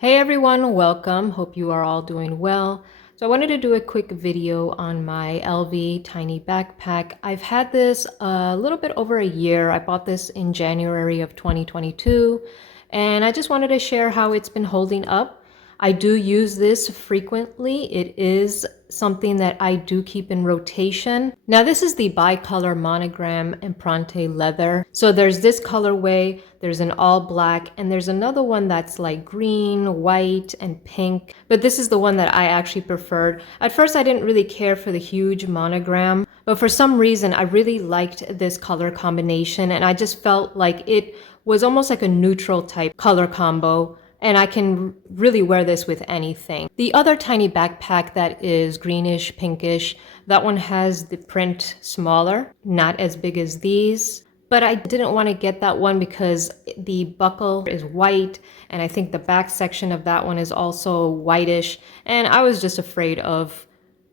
Hey everyone, welcome. Hope you are all doing well. So I wanted to do a quick video on my LV tiny backpack. I've had this a little bit over a year. I bought this in January of 2022, and I just wanted to share how it's been holding up. I do use this frequently. It is something that I do keep in rotation. Now this is the bicolor monogram Emprunte leather. So there's this colorway, there's an all black, and there's another one that's like green, white, and pink. But this is the one that I actually preferred. At first I didn't really care for the huge monogram, but for some reason I really liked this color combination, and I just felt like it was almost like a neutral type color combo, and I can really wear this with anything. The other tiny backpack that is greenish, pinkish, that one has the print smaller, not as big as these. But I didn't want to get that one because the buckle is white, and I think the back section of that one is also whitish, and I was just afraid of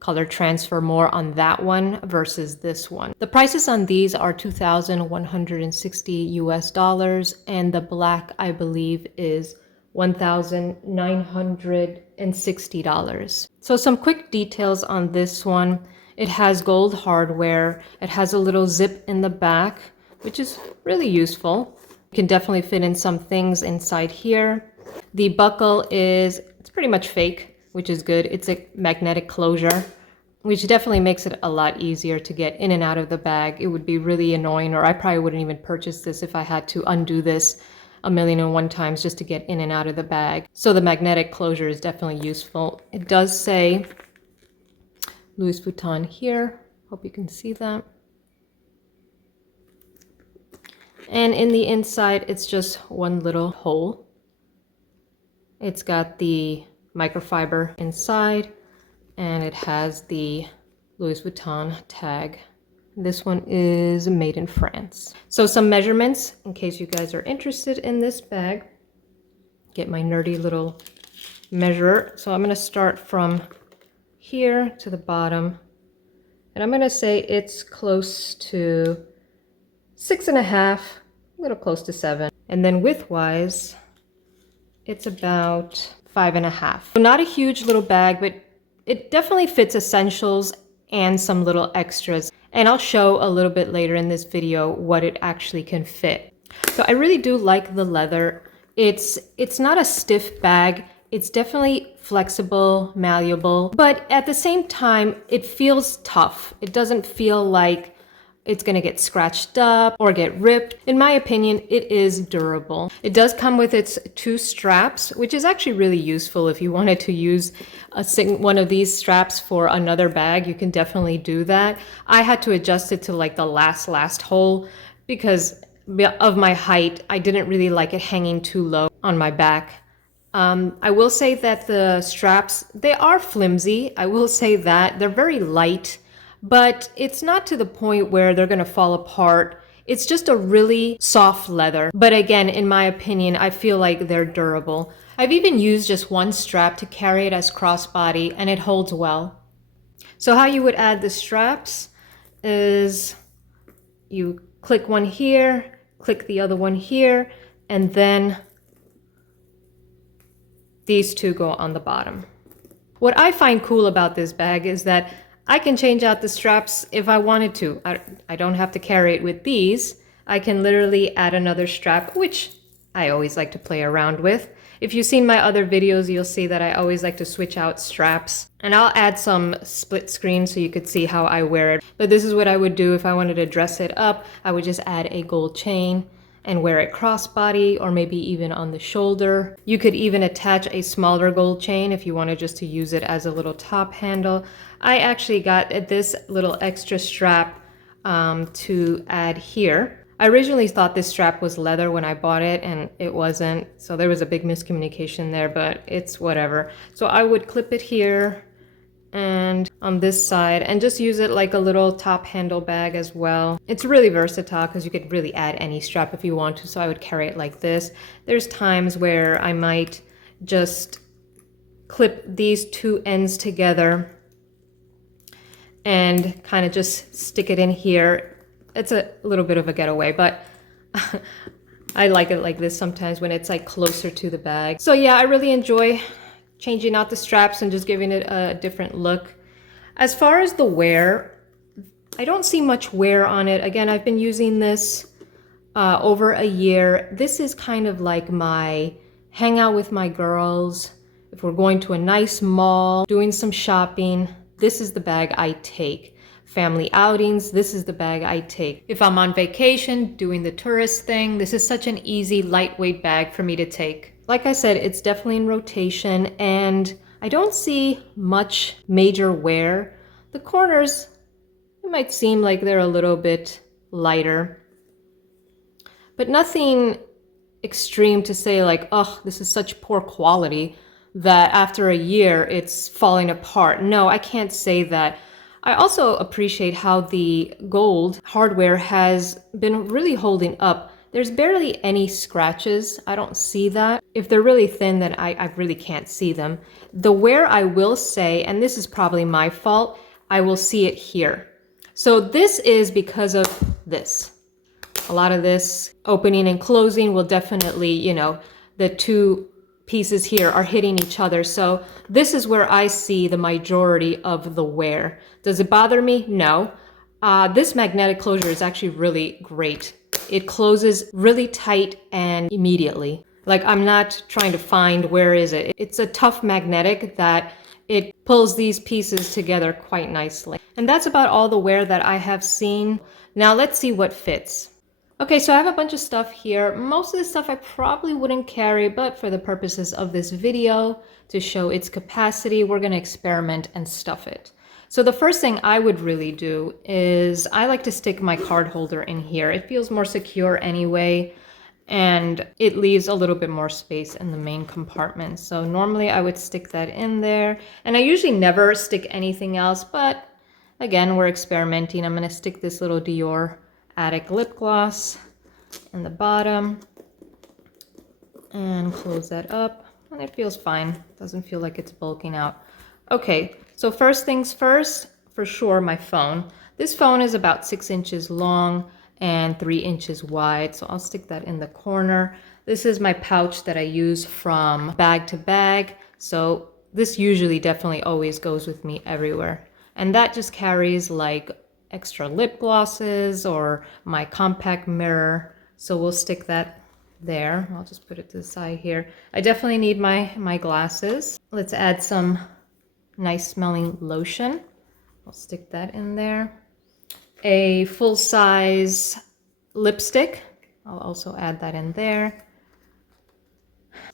color transfer more on that one versus this one. The prices on these are $2,160 US, and the black I believe is $1,960. So some quick details on this one. It has gold hardware. It has a little zip in the back, which is really useful. You can definitely fit in some things inside here. The buckle it's pretty much fake, which is good. It's a magnetic closure, which definitely makes it a lot easier to get in and out of the bag. It would be really annoying, or I probably wouldn't even purchase this if I had to undo this 1,000,001 times just to get in and out of the bag. So the magnetic closure is definitely useful. It does say Louis Vuitton here. Hope you can see that. And in the inside, it's just one little hole. It's got the microfiber inside, and it has the Louis Vuitton tag. This one is made in France. So some measurements in case you guys are interested in this bag. Get my nerdy little measurer. So I'm going to start from here to the bottom, and I'm going to say it's close to 6.5, a little close to 7. And then width-wise, it's about 5.5. So not a huge little bag, but it definitely fits essentials and some little extras. And I'll show a little bit later in this video what it actually can fit. So I really do like the leather. It's not a stiff bag. It's definitely flexible, malleable, but at the same time, it feels tough. It doesn't feel like it's gonna get scratched up or get ripped. In my opinion, it is durable. It does come with its 2 straps, which is actually really useful. If you wanted to use one of these straps for another bag, you can definitely do that. I had to adjust it to like the last hole because of my height. I didn't really like it hanging too low on my back. I will say that the straps, they are flimsy. I will say that. They're very light, but it's not to the point where they're gonna fall apart. It's just a really soft leather. But again, in my opinion, I feel like they're durable. I've even used just one strap to carry it as crossbody, and it holds well. So how you would add the straps is you click one here, click the other one here, and then these 2 go on the bottom. What I find cool about this bag is that I can change out the straps if I wanted to. I don't have to carry it with these. I can literally add another strap, which I always like to play around with. If you've seen my other videos, you'll see that I always like to switch out straps. And I'll add some split screen so you could see how I wear it. But this is what I would do if I wanted to dress it up. I would just add a gold chain and wear it crossbody, or maybe even on the shoulder. You could even attach a smaller gold chain if you wanted just to use it as a little top handle. I actually got this little extra strap to add here. I originally thought this strap was leather when I bought it, and it wasn't. So there was a big miscommunication there, but it's whatever. So I would clip it here and on this side, and just use it like a little top handle bag as well. It's really versatile because you could really add any strap if you want to, so I would carry it like this. There's times where I might just clip these 2 ends together and kind of just stick it in here. It's a little bit of a getaway, but I like it like this sometimes when it's like closer to the bag. So yeah, I really enjoy changing out the straps and just giving it a different look. As far as the wear, I don't see much wear on it. Again, I've been using this over a year. This is kind of like my hang out with my girls. If we're going to a nice mall, doing some shopping, this is the bag I take. Family outings, this is the bag I take. If I'm on vacation, doing the tourist thing, this is such an easy, lightweight bag for me to take. Like I said, it's definitely in rotation, and I don't see much major wear. The corners, it might seem like they're a little bit lighter, but nothing extreme to say like, oh, this is such poor quality that after a year it's falling apart. No, I can't say that. I also appreciate how the gold hardware has been really holding up. There's barely any scratches. I don't see that. If they're really thin, then I really can't see them. The wear, I will say, and this is probably my fault, I will see it here. So this is because of this. A lot of this opening and closing will definitely, you know, the two pieces here are hitting each other. So this is where I see the majority of the wear. Does it bother me? No. This magnetic closure is actually really great. It closes really tight and immediately. Like, I'm not trying to find where is it. It's a tough magnetic that it pulls these pieces together quite nicely. And that's about all the wear that I have seen. Now let's see what fits. Okay, so I have a bunch of stuff here. Most of the stuff I probably wouldn't carry, but for the purposes of this video, to show its capacity, we're gonna experiment and stuff it. So the first thing I would really do is I like to stick my card holder in here. It feels more secure anyway, and it leaves a little bit more space in the main compartment. So normally I would stick that in there, and I usually never stick anything else, but again, we're experimenting. I'm gonna stick this little Dior Attic lip gloss in the bottom and close that up, and it feels fine. Doesn't feel like it's bulking out. Okay, so first things first, for sure, my phone. This phone is about 6 inches long and 3 inches wide, so I'll stick that in the corner. This is my pouch that I use from bag to bag, so this usually definitely always goes with me everywhere. And that just carries like extra lip glosses or my compact mirror. So we'll stick that there. I'll just put it to the side here. I definitely need my glasses. Let's add some nice smelling lotion. I'll stick that in there. A full-size lipstick. I'll also add that in there.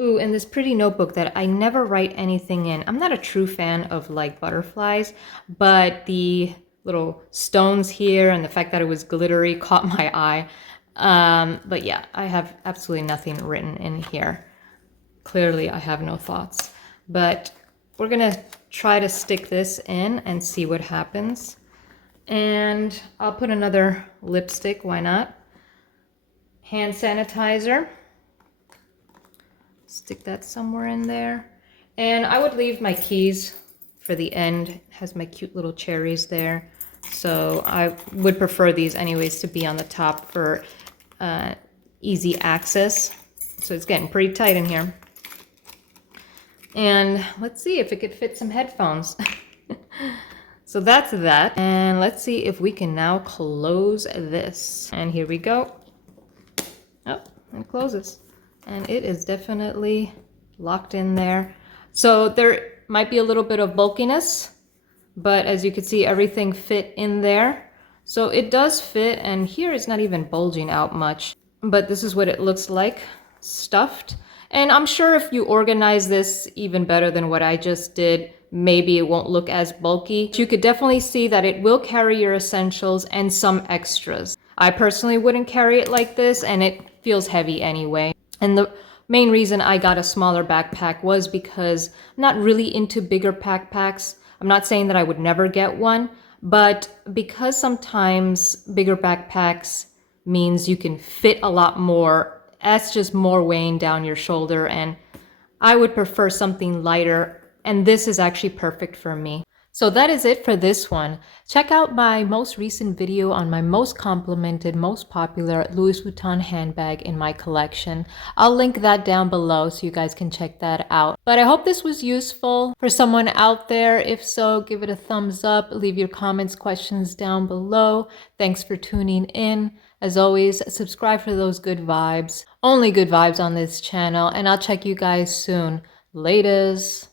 Ooh, and this pretty notebook that I never write anything in. I'm not a true fan of like butterflies, but the little stones here and the fact that it was glittery caught my eye. But yeah, I have absolutely nothing written in here. Clearly I have no thoughts, but we're gonna try to stick this in and see what happens. And I'll put another lipstick, why not? Hand sanitizer. Stick that somewhere in there. And I would leave my keys for the end. It has my cute little cherries there. So I would prefer these anyways to be on the top for easy access. So it's getting pretty tight in here. And let's see if it could fit some headphones. So that's that. And let's see if we can now close this. And here we go. Oh, it closes. And it is definitely locked in there. So there might be a little bit of bulkiness, but as you can see, everything fit in there. So it does fit, and here it's not even bulging out much, but this is what it looks like, stuffed. And I'm sure if you organize this even better than what I just did, maybe it won't look as bulky. You could definitely see that it will carry your essentials and some extras. I personally wouldn't carry it like this, and it feels heavy anyway. And the main reason I got a smaller backpack was because I'm not really into bigger backpacks. I'm not saying that I would never get one, but because sometimes bigger backpacks means you can fit a lot more, that's just more weighing down your shoulder, and I would prefer something lighter, and this is actually perfect for me. So that is it for this one. Check out my most recent video on my most complimented, most popular Louis Vuitton handbag in my collection. I'll link that down below so you guys can check that out. But I hope this was useful for someone out there. If so, give it a thumbs up, leave your comments, questions down below. Thanks for tuning in. As always, subscribe for those good vibes. Only good vibes on this channel, and I'll check you guys soon. Laters.